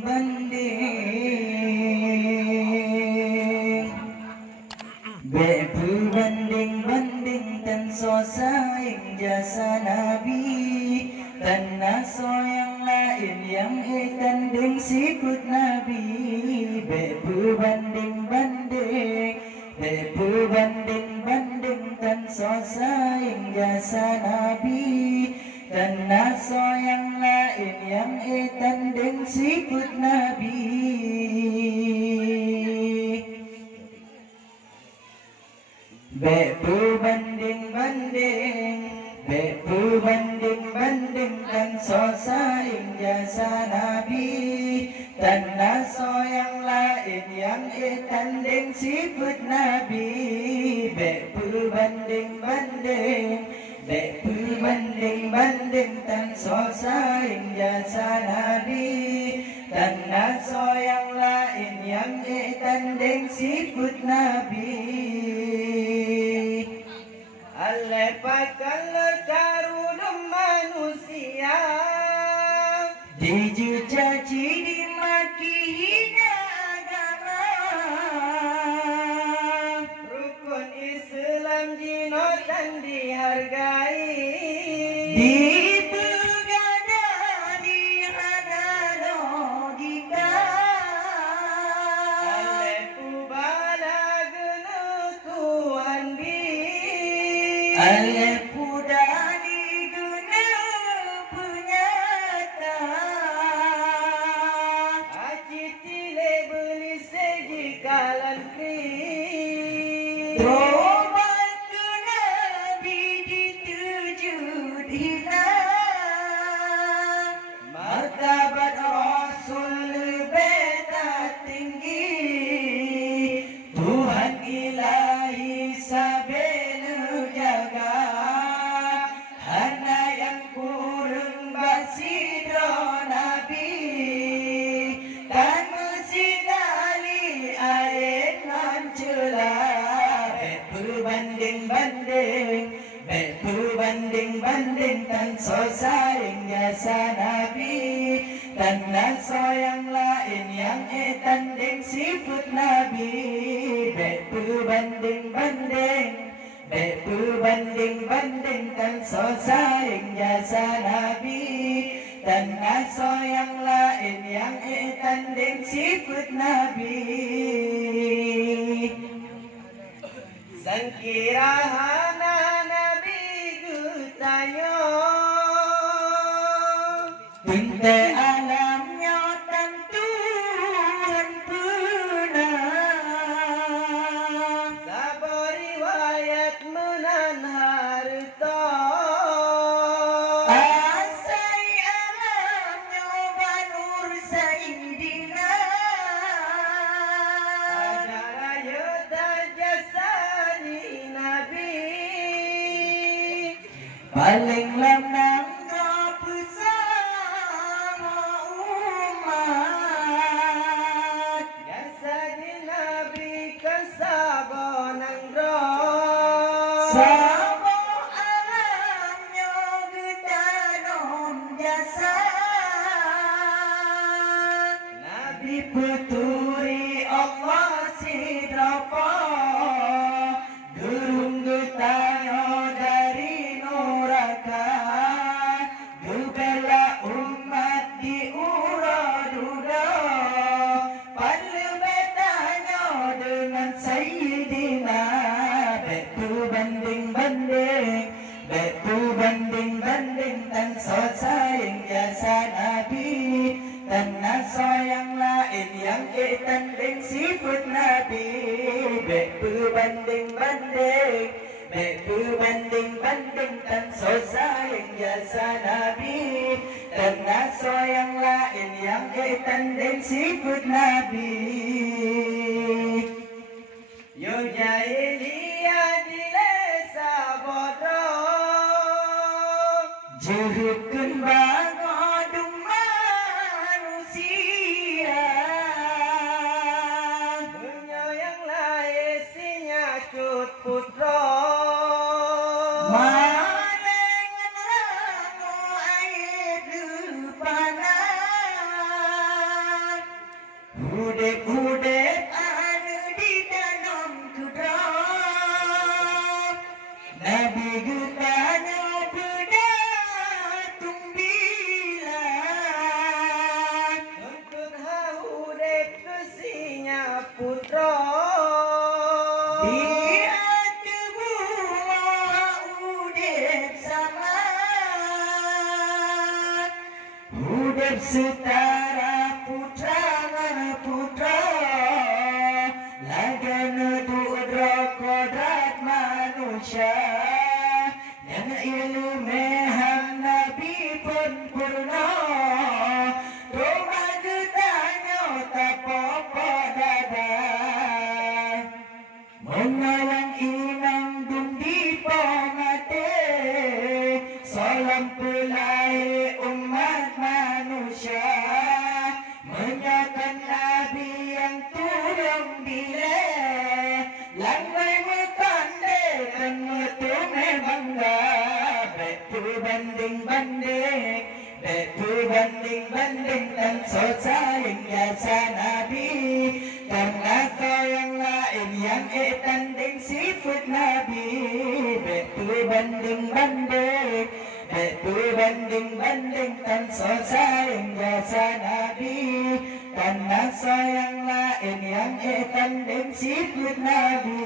banding-banding berbanding-banding dan saing jasa Nabi dan naso yang lain yang tanding sikut Nabi berbanding-banding dan saing jasa Nabi dan naso yang lain yang tanding sikut Nabi berbanding-banding dan saing jasa Nabi dan naso yang lain yang tanding sifat Nabi berbanding-banding dan saing jasa Nabi dan naso yang lain yang tanding sifat Nabi Alepatkan karunum manusia dicaci dimaki hina agama rukun Islam dino dan dihargai dipegada dihana logika Alepu balagna Tuhan di Alepu dani guna penyata Acitile beli segi kalan kri Trobat ke Nabi ditujud hilang Martabat Rasul lebih tinggi Tuhan ilahi sabelu jaga Hana yang kurang basidro Nabi Dan mesidali ayat mancela berbanding-banding dan saing jasa Nabi dan naso yang lain yang tanding sifat Nabi berbanding-banding dan saing jasa Nabi dan naso yang lain yang tanding sifat Nabi Sangkirahana Nabi Gutanyo Binte alamnya tentu Tuhan pernah Sabar riwayat menan harta Asai alamnya banur saidina Ajaraya tajasani Nabi paling lamnang bersama umat Jasadi Nabi kesabanan roh sama alamnya getanom jasa Nabi peturi Allah sidrapa gerung getanya dari neraka gebela umat diurad-urad pada betanya dengan Sayyidina berbanding-banding dan saing jasa Nabi dan naso yang lain yang tanding sifat Nabi berbanding-banding dan saing jasa Nabi dan naso yang lain yang tanding sifat Nabi Yo jahiliyah dilesa bodoh Juhudkan bangodung manusia Dunia yang lain sinyakut putra Malengan rango air depanan Hudep-hudep anu di dalam kudra Nabi getanya berdatung bilan Nuntut hahudep kesinya putra Dia tebuah udep sama Hudep setara putra ngana putra Lagana du'udra kodrat manusia Yang ilmu Nabi pun purna Roma getanya tak apa dada Mengawang inang dundi pamate Salam pelai umat manusia Menyakan Nabi yang turun bila Langgai metande dan metume bangga Betu banding-banding Betu banding-banding dan sosayang jasa Nabi Karena sayang lain yang tanding sifat Nabi Betu banding-banding Betu banding-banding dan sosayang jasa Nabi Karena sayang lain yang tanding sifat Nabi